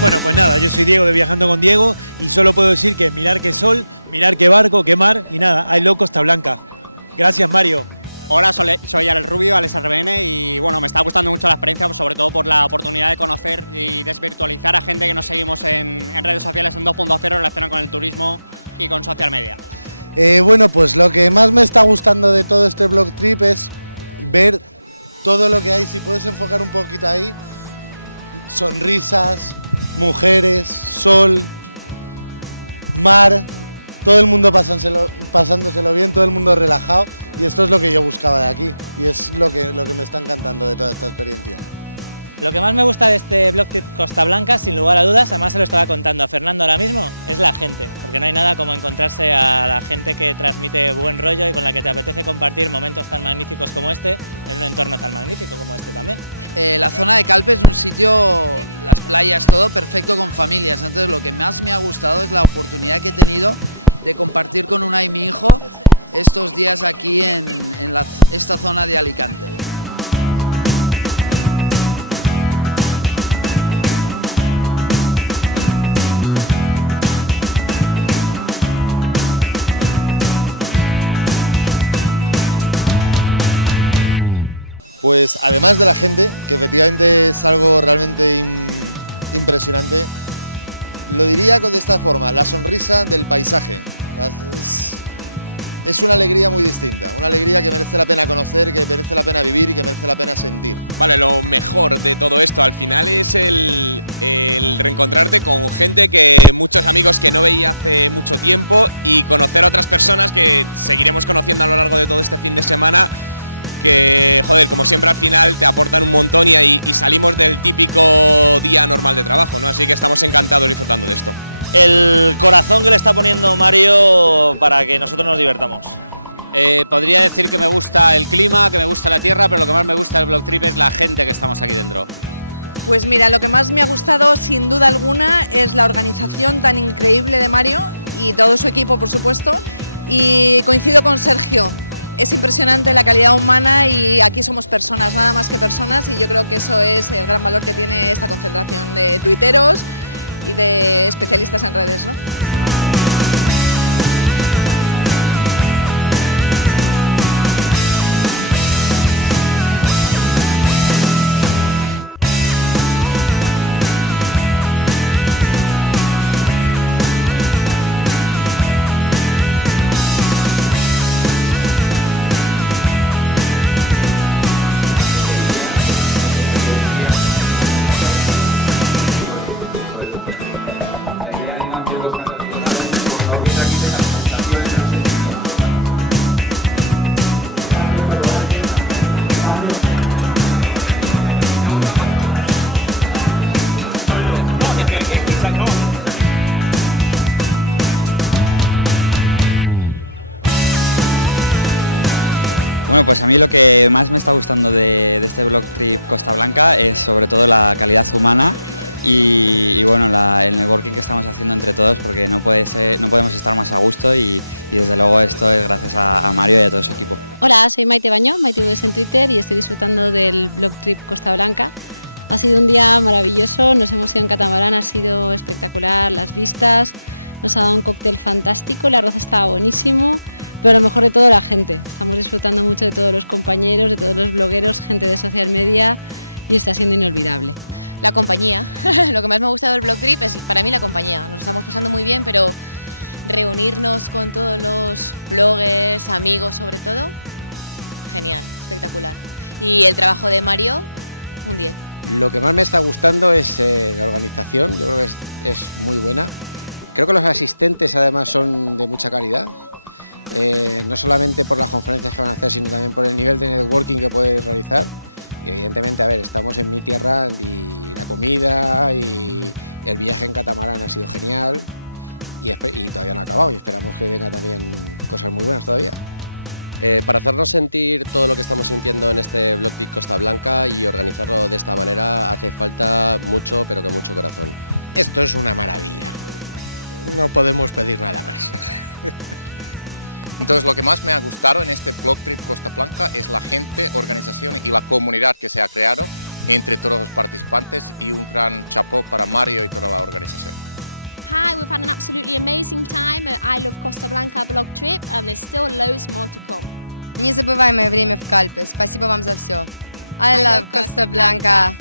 Bueno, pues nada, yo soy Diego de Viajando con Diego y solo puedo decir que mirar qué sol, mirar qué barco, qué mar y nada, hay loco Costa Blanca. Gracias, Mario. Hola, soy Alex Rubio, Alex RBN, y bueno, me está gustando mucho la experiencia, pues sobre todo por la oportunidad de conocer y desvirtualizar a gente que nos seguimos en redes sociales en 2.0 relacionado con el turismo y con social media. Bueno, pues lo que más me está gustando de todo este blog trip es ver todo lo que hay, si puedes enfocar un poquito ahí, sonrisas, mujeres, sol, mar, todo el mundo pasándoselo bien, todo el mundo relajado, y esto es lo que yo buscaba de aquí y es lo que me está encantando de toda esta experiencia. Lo que más me gusta de este blog trip Costa Blanca, sin lugar a dudas, además se lo estaba contando a Fernando ahora mismo, es la gente, porque no hay nada como encontrarse a la gente que transmite buen rollo y con la que te apetece compartir momentos tan magníficos como este en un entorno tan magnífico como este también. La zona de Calpe es un sitio, las playas, todo perfecto con familias, entonces lo que más me ha gustado es la oportunidad que he tenido de compartir con Unai, mi hijo, estos días aquí en esta zona de Alicante. Pues además de la gente, que efectivamente es algo realmente impresionante, lo diría de esta forma, la sonrisa del paisaje. Es una alegría muy distinta, una alegría que merece la pena conocer, que merece la pena vivir y que merece la pena sentir. Vale, lo mejor de todo esto al final es el reencontrarte con gente que muchos amigos que no veía hace mucho tiempo y conocer a otras personas que seguiremos conociendo a lo largo de todo este fin de semana, que, joder, como siempre al final te aportan un montón y salimos del típico día normal de trabajo, ¿no? Así que estamos encantados disfrutando de esto. El corazón que le está poniendo Mario para que nosotros nos divertamos. Podría decir que me gusta el clima, que me gusta la tierra, pero lo que más me gusta del blog trip es la gente que estamos aquí dentro. Pues mira, lo que más me ha gustado sin duda alguna es la organización tan increíble de Mario y todo su equipo, por supuesto, y coincido con Sergio. Es impresionante la calidad humana y aquí somos personas, nada más que personas, y yo creo que eso es el gran valor que tiene esta concentración de tuiteros y de especialistas en redes, ¿no? Bueno, pues a mí lo que más me está gustando de este blog trip Costa Blanca es sobre todo la calidad humana y bueno, el networking que estamos haciendo entre todos, porque no podemos estar más a gusto y desde luego esto es gracias a Mario y a todo su equipo. Hola, soy Maite Bañó, MaiteVs en Twitter, y estoy disfrutando del blog trip Costa Blanca. Ha sido un día maravilloso, nos hemos ido en catamarán, ha sido espectacular, las vistas, nos ha dado un cóctel fantástico, el arroz estaba buenísimo, pero lo mejor de todo la gente. Estamos disfrutando mucho de todos los compañeros, de todos los blogueros, gente de social media, y está siendo inolvidable. La compañía, lo que más me ha gustado del blog trip es para mí la compañía. Nos estamos pasando muy bien, pero reunirnos con todos los bloggers, amigos sobre todo, genial, espectacular. Y el trabajo de Mario, un 10. Lo que más me está gustando es la organización, yo creo que es muy buena. Creo que los asistentes además son de mucha calidad. No solamente por las conferencias que van a hacer, sino también por el nivel de networking que puedes realizar. Y evidentemente, a ver, estamos en mi tierra y la comida y el viaje en catamarán ha sido genial y todavía no ha acabado y esperamos que venga también cosas muy buenas todavía. Para hacernos sentir todo lo que estamos sintiendo en este blog trip Costa Blanca y organizarlo de esta manera hace falta mucho, pero que mucho corazón. Esto es una maravilla, no podemos pedir nada más. Entonces, lo que más me ha gustado en este blog trip Costa Blanca es la gente, organización y la comunidad que se ha creado entre todos los participantes y un gran chapeau para Mario y toda la organización. Hi, we've had an absolutely amazing time at I Love Costa Blanca blog trip, and there's still loads more to come. Незабываемое время в Кальпе. Спасибо вам за все. I love Costa Blanca.